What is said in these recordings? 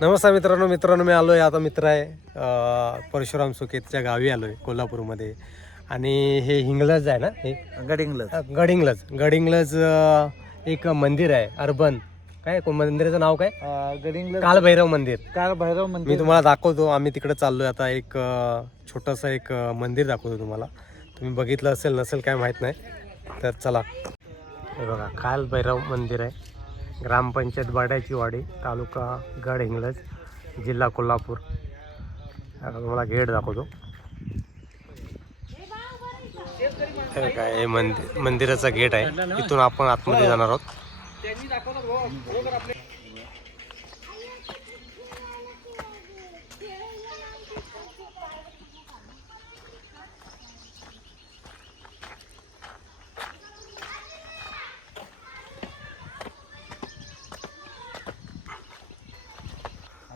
नमस्कार मित्रांनो मित्रांनो मी आलो आहे आता मित्र आहे परशुराम सुकेतच्या गावी आलो आहे कोल्हापूरमध्ये. आणि हे हिंगलज आहे ना हे? गडिंगलज. गडिंगलज. गडिंगलज एक मंदिर आहे अर्बन. काय को- मंदिराचं नाव काय? गडिंगलज कालभैरव मंदिर. काल भैरव मी मंदिर तुम्हाला दाखवतो आम्ही तिकडे चाललोय आता एक अं, छोटंसं एक अं, मंदिर दाखवतो तुम्हाला. तुम्ही बघितलं असेल नसेल काय माहीत नाही तर चला. हे बघा काल भैरव मंदिर आहे. ग्रामपंचायत बाड्याची वाडी तालुका गड हिंगलज जिल्हा कोल्हापूर. तुम्हाला गेट दाखवतो. काय मंदिर मंदिराचा गेट आहे. इथून आपण आतमध्ये जाणार आहोत.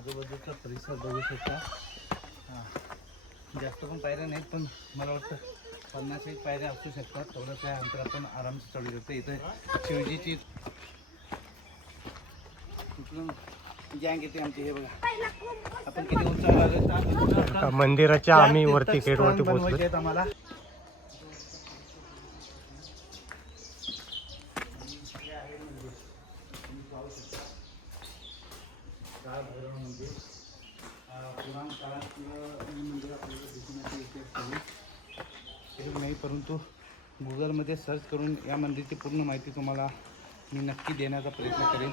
आजूबाजूचा परिसर बघू शकता. हा. जास्त पण पायऱ्या नाहीत पण मला वाटतं पन्नास एक पायऱ्या असू शकतात. तेवढं त्या अंतर आपण आरामसे चढू शकतो. इथं शिवजीची इकडून गँग येते आमची हे बघा. आपण किती उंचावर आलो मंदिराच्या आम्ही वरती तीर्थस्थान गेटवरती बनवायचे पोहोचलो आहेत आम्हाला पुराण काळातलं मंदिर आपल्याला दिसून इतिहास इथे नाही परंतु गुगलमध्ये सर्च करून या मंदिरची पूर्ण माहिती तुम्हाला मी नक्की देण्याचा प्रयत्न करेन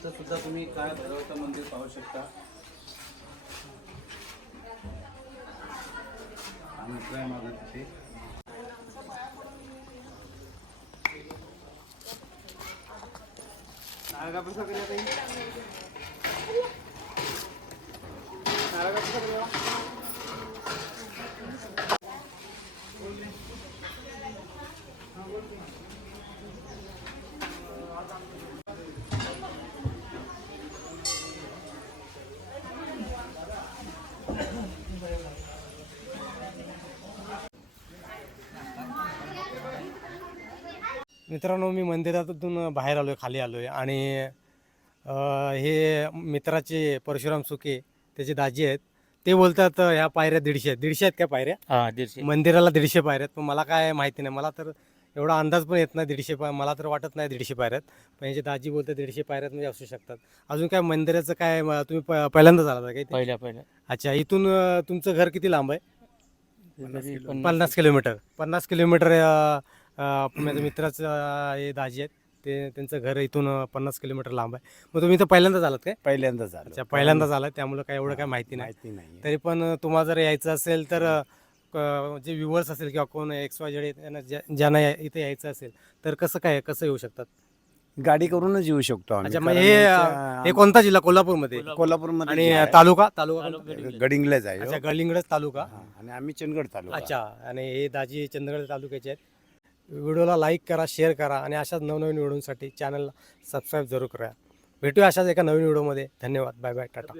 इथं सुद्धा तुम्ही काय भैरवचं मंदिर पाहू शकता? मागं तिथे? नारगा कसा केला ताई नारगा कसा मित्रांनो मी मंदिरातून बाहेर आलोय खाली आलोय. आणि अं, हे मित्राचे परशुराम सुके त्याचे दाजी आहेत ते बोलतात ह्या पायऱ्या दीडशे आहेत. दीडशे आहेत काय पायऱ्या? हा दीडशे. मंदिराला दीडशे पायऱ्या आहेत. पण मला काय माहिती नाही. मला तर एवढा अंदाज पण येत नाही दीडशे पाय मला तर वाटत नाही दीडशे पायऱ्यात पण यांचे दाजी बोलतात दीडशे पायऱ्यात म्हणजे असू शकतात. अजून काय मंदिराचं काय तुम्ही प- पहिल्यांदाच आला काय इथे? पहिल्या पहिल्या. अच्छा इथून अं, तुमचं घर किती लांब आहे? तरी पन्नास किलोमीटर. पन्नास किलोमीटर अं, माझ्या मित्राचं हे दाजी आहेत ते त्यांचं घर इथून पन्नास किलोमीटर लांब आहे. मग तुम्ही इथं पहिल्यांदाच आलात काय? पहिल्यांदा झालं अच्छा पहिल्यांदाच आलात त्यामुळे काय एवढं काय माहिती नाही. माहिती नाही तरी पण तुम्हाला जर यायचं असेल तर अं, जे व्ह्युअर्स असेल किंवा कोण एक्स वाय जेड त्यांना ज्या- ज्यांना या- इथे यायचं असेल तर कसं काय कसं येऊ शकतात? गाडी करूनच येऊ शकतो आम्ही अच्छा मग कारण हे आमच्या- हे कोणता जिल्हा? कोल्हापूरमध्ये. कोल्हापूरमध्ये आणि जे आहे, तालुका? तालुका कोणता? गडिंग्लज. आहे अच्छा हो. गलिंगडच तालुका. हा, आणि आम्ही चंदगड तालुका. अच्छा आणि हे दाजी चंदगड तालुक्याचे आहेत. व्हिडिओला लाईक करा शेअर करा आणि अशाच नवनवीन व्हिडिओसाठी चॅनलला सबस्क्राईब जरूर करा. भेटूया अशाच एका नवीन व्हिडिओमध्ये. धन्यवाद. Bye bye. टाटा.